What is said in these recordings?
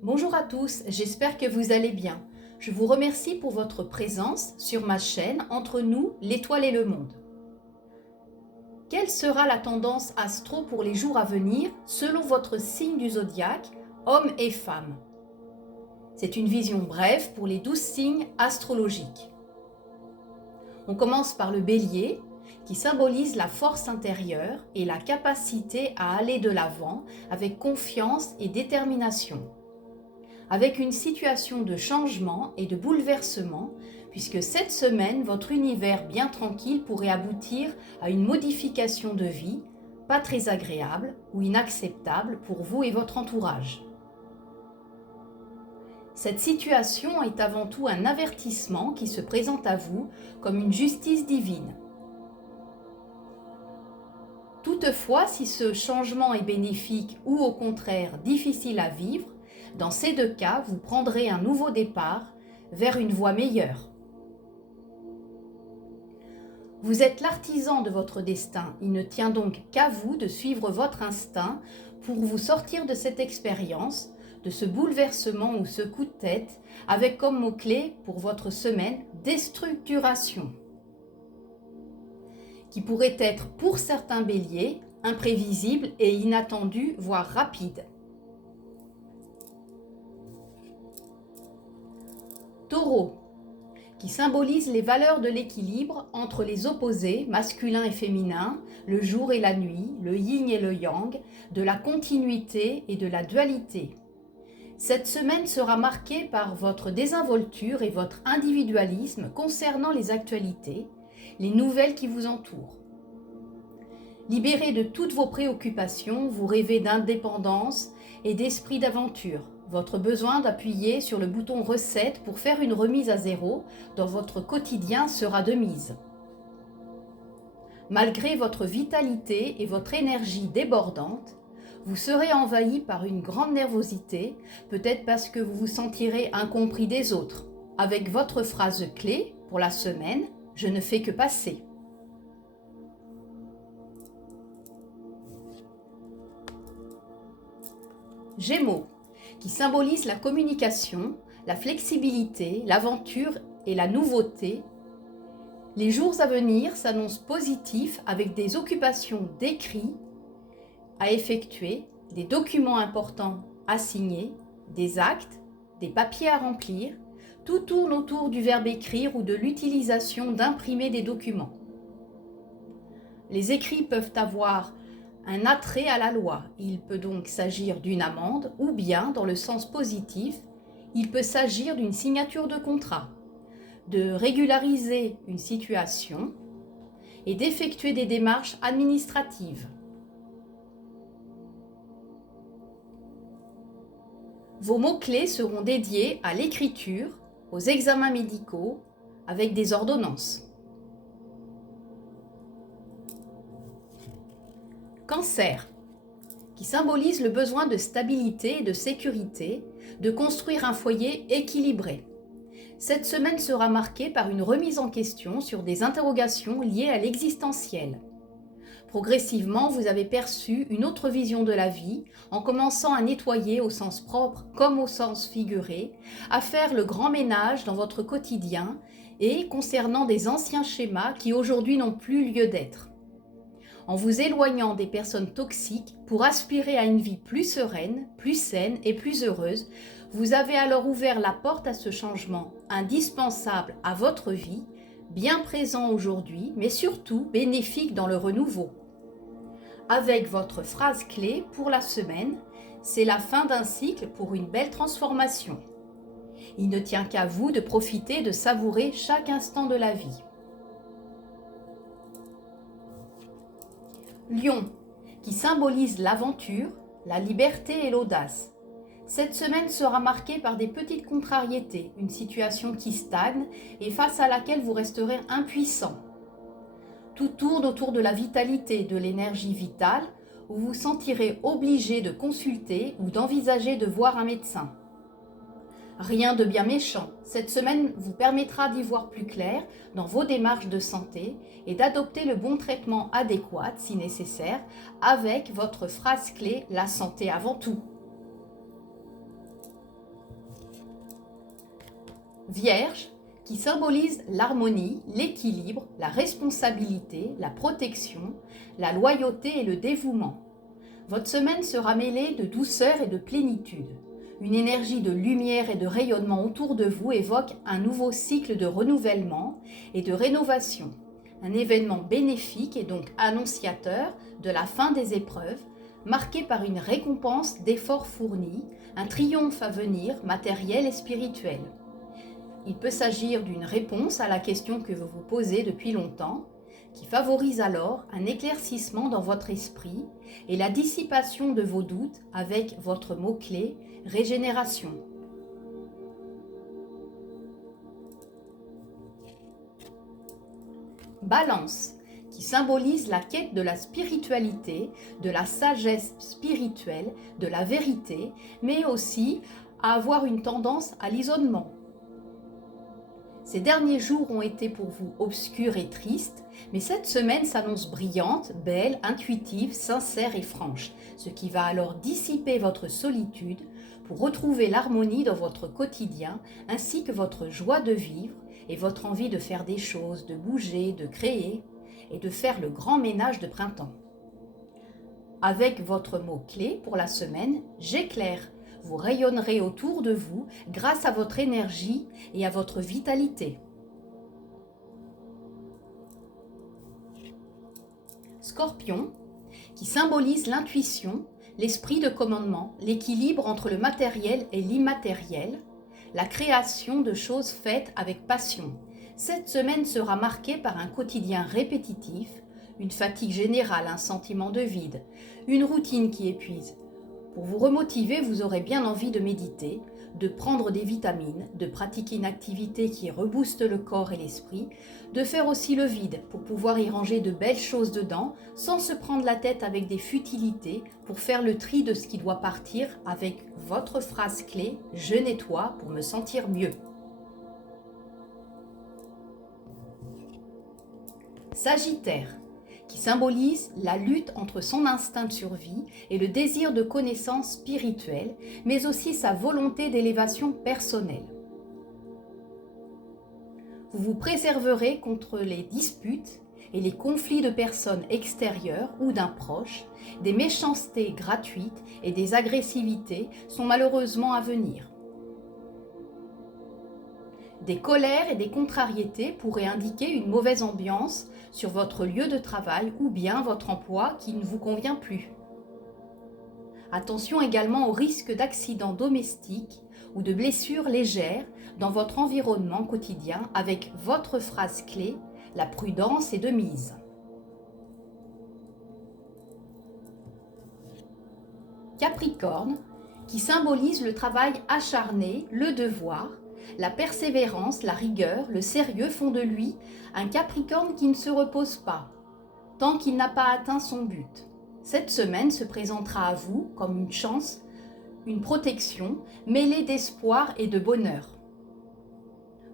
Bonjour à tous, j'espère que vous allez bien. Je vous remercie pour votre présence sur ma chaîne Entre nous, l'étoile et le monde. Quelle sera la tendance astro pour les jours à venir selon votre signe du zodiaque, homme et femme? C'est une vision brève pour les 12 signes astrologiques. On commence par le bélier, qui symbolise la force intérieure et la capacité à aller de l'avant avec confiance et détermination. Avec une situation de changement et de bouleversement, puisque cette semaine, votre univers bien tranquille pourrait aboutir à une modification de vie, pas très agréable ou inacceptable pour vous et votre entourage. Cette situation est avant tout un avertissement qui se présente à vous comme une justice divine. Toutefois, si ce changement est bénéfique ou au contraire difficile à vivre, dans ces deux cas, vous prendrez un nouveau départ vers une voie meilleure. Vous êtes l'artisan de votre destin. Il ne tient donc qu'à vous de suivre votre instinct pour vous sortir de cette expérience, de ce bouleversement ou ce coup de tête, avec comme mot-clé pour votre semaine déstructuration, qui pourrait être pour certains béliers imprévisible et inattendu, voire rapide. Taureau, qui symbolise les valeurs de l'équilibre entre les opposés, masculin et féminin, le jour et la nuit, le yin et le yang, de la continuité et de la dualité. Cette semaine sera marquée par votre désinvolture et votre individualisme concernant les actualités, les nouvelles qui vous entourent. Libéré de toutes vos préoccupations, vous rêvez d'indépendance et d'esprit d'aventure. Votre besoin d'appuyer sur le bouton recette pour faire une remise à zéro dans votre quotidien sera de mise. Malgré votre vitalité et votre énergie débordante, vous serez envahi par une grande nervosité, peut-être parce que vous vous sentirez incompris des autres. Avec votre phrase clé pour la semaine, je ne fais que passer. Gémeaux, qui symbolise la communication, la flexibilité, l'aventure et la nouveauté. Les jours à venir s'annoncent positifs avec des occupations d'écrit à effectuer, des documents importants à signer, des actes, des papiers à remplir. Tout tourne autour du verbe écrire ou de l'utilisation d'imprimer des documents. Les écrits peuvent avoir un attrait à la loi. Il peut donc s'agir d'une amende ou bien, dans le sens positif, il peut s'agir d'une signature de contrat, de régulariser une situation et d'effectuer des démarches administratives. Vos mots-clés seront dédiés à l'écriture, aux examens médicaux, avec des ordonnances. Cancer, qui symbolise le besoin de stabilité et de sécurité, de construire un foyer équilibré. Cette semaine sera marquée par une remise en question sur des interrogations liées à l'existentiel. Progressivement, vous avez perçu une autre vision de la vie en commençant à nettoyer au sens propre comme au sens figuré, à faire le grand ménage dans votre quotidien et concernant des anciens schémas qui aujourd'hui n'ont plus lieu d'être. En vous éloignant des personnes toxiques pour aspirer à une vie plus sereine, plus saine et plus heureuse, vous avez alors ouvert la porte à ce changement indispensable à votre vie, bien présent aujourd'hui, mais surtout bénéfique dans le renouveau. Avec votre phrase clé pour la semaine, c'est la fin d'un cycle pour une belle transformation. Il ne tient qu'à vous de profiter, de savourer chaque instant de la vie. Lion, qui symbolise l'aventure, la liberté et l'audace. Cette semaine sera marquée par des petites contrariétés, une situation qui stagne et face à laquelle vous resterez impuissant. Tout tourne autour de la vitalité, de l'énergie vitale, où vous vous sentirez obligé de consulter ou d'envisager de voir un médecin. Rien de bien méchant. Cette semaine vous permettra d'y voir plus clair dans vos démarches de santé et d'adopter le bon traitement adéquat, si nécessaire, avec votre phrase clé « La santé avant tout ». Vierge, qui symbolise l'harmonie, l'équilibre, la responsabilité, la protection, la loyauté et le dévouement. Votre semaine sera mêlée de douceur et de plénitude. Une énergie de lumière et de rayonnement autour de vous évoque un nouveau cycle de renouvellement et de rénovation. Un événement bénéfique et donc annonciateur de la fin des épreuves, marqué par une récompense d'efforts fournis, un triomphe à venir, matériel et spirituel. Il peut s'agir d'une réponse à la question que vous vous posez depuis longtemps, qui favorise alors un éclaircissement dans votre esprit et la dissipation de vos doutes avec votre mot-clé « régénération ». Balance, qui symbolise la quête de la spiritualité, de la sagesse spirituelle, de la vérité, mais aussi à avoir une tendance à l'isolement. Ces derniers jours ont été pour vous obscurs et tristes, mais cette semaine s'annonce brillante, belle, intuitive, sincère et franche, ce qui va alors dissiper votre solitude pour retrouver l'harmonie dans votre quotidien, ainsi que votre joie de vivre et votre envie de faire des choses, de bouger, de créer et de faire le grand ménage de printemps. Avec votre mot-clé pour la semaine, j'éclaire. Vous rayonnerez autour de vous grâce à votre énergie et à votre vitalité. Scorpion, qui symbolise l'intuition, l'esprit de commandement, l'équilibre entre le matériel et l'immatériel, la création de choses faites avec passion. Cette semaine sera marquée par un quotidien répétitif, une fatigue générale, un sentiment de vide, une routine qui épuise. Pour vous remotiver, vous aurez bien envie de méditer, de prendre des vitamines, de pratiquer une activité qui rebooste le corps et l'esprit, de faire aussi le vide pour pouvoir y ranger de belles choses dedans sans se prendre la tête avec des futilités pour faire le tri de ce qui doit partir avec votre phrase clé « Je nettoie pour me sentir mieux ». Sagittaire, qui symbolise la lutte entre son instinct de survie et le désir de connaissance spirituelle, mais aussi sa volonté d'élévation personnelle. Vous vous préserverez contre les disputes et les conflits de personnes extérieures ou d'un proche. Des méchancetés gratuites et des agressivités sont malheureusement à venir. Des colères et des contrariétés pourraient indiquer une mauvaise ambiance sur votre lieu de travail ou bien votre emploi qui ne vous convient plus. Attention également au risque d'accidents domestiques ou de blessures légères dans votre environnement quotidien avec votre phrase clé « La prudence est de mise ». Capricorne, qui symbolise le travail acharné, le devoir, la persévérance, la rigueur, le sérieux font de lui un Capricorne qui ne se repose pas, tant qu'il n'a pas atteint son but. Cette semaine se présentera à vous comme une chance, une protection, mêlée d'espoir et de bonheur.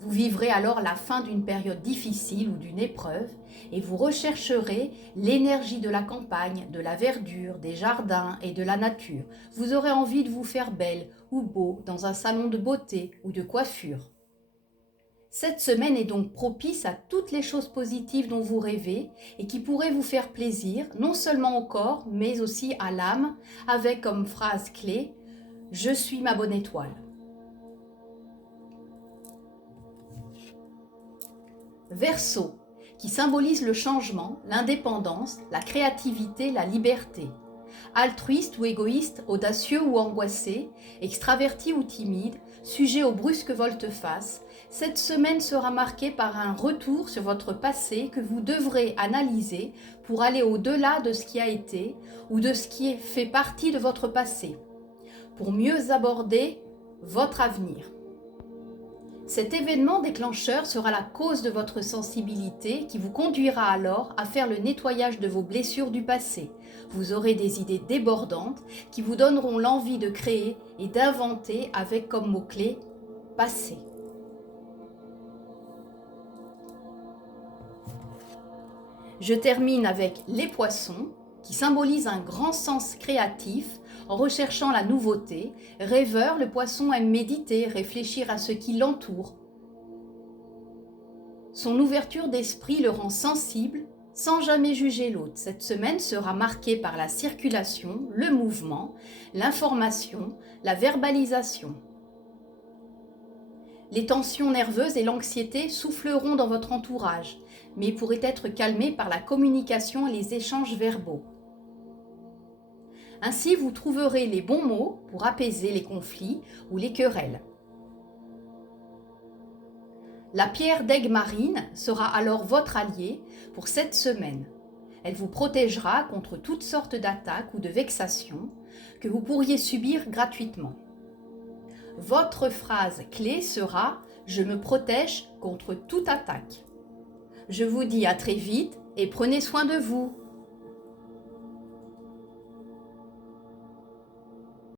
Vous vivrez alors la fin d'une période difficile ou d'une épreuve et vous rechercherez l'énergie de la campagne, de la verdure, des jardins et de la nature. Vous aurez envie de vous faire belle ou beau dans un salon de beauté ou de coiffure. Cette semaine est donc propice à toutes les choses positives dont vous rêvez et qui pourraient vous faire plaisir, non seulement au corps, mais aussi à l'âme, avec comme phrase clé « Je suis ma bonne étoile ». Verseau, qui symbolise le changement, l'indépendance, la créativité, la liberté. Altruiste ou égoïste, audacieux ou angoissé, extraverti ou timide, sujet aux brusques volte-face, cette semaine sera marquée par un retour sur votre passé que vous devrez analyser pour aller au-delà de ce qui a été ou de ce qui fait partie de votre passé, pour mieux aborder votre avenir. Cet événement déclencheur sera la cause de votre sensibilité qui vous conduira alors à faire le nettoyage de vos blessures du passé. Vous aurez des idées débordantes qui vous donneront l'envie de créer et d'inventer avec comme mot-clé « passé ». Je termine avec les poissons qui symbolisent un grand sens créatif en recherchant la nouveauté. Rêveur, le poisson aime méditer, réfléchir à ce qui l'entoure, Son ouverture d'esprit le rend sensible sans jamais juger l'autre. Cette semaine sera marquée par la circulation, le mouvement, l'information, la verbalisation. Les tensions nerveuses et l'anxiété souffleront dans votre entourage, mais pourraient être calmées par la communication et les échanges verbaux. Ainsi, vous trouverez les bons mots pour apaiser les conflits ou les querelles. La pierre d'aigle marine sera alors votre allié pour cette semaine. Elle vous protégera contre toutes sortes d'attaques ou de vexations que vous pourriez subir gratuitement. Votre phrase clé sera « Je me protège contre toute attaque ». Je vous dis à très vite et prenez soin de vous.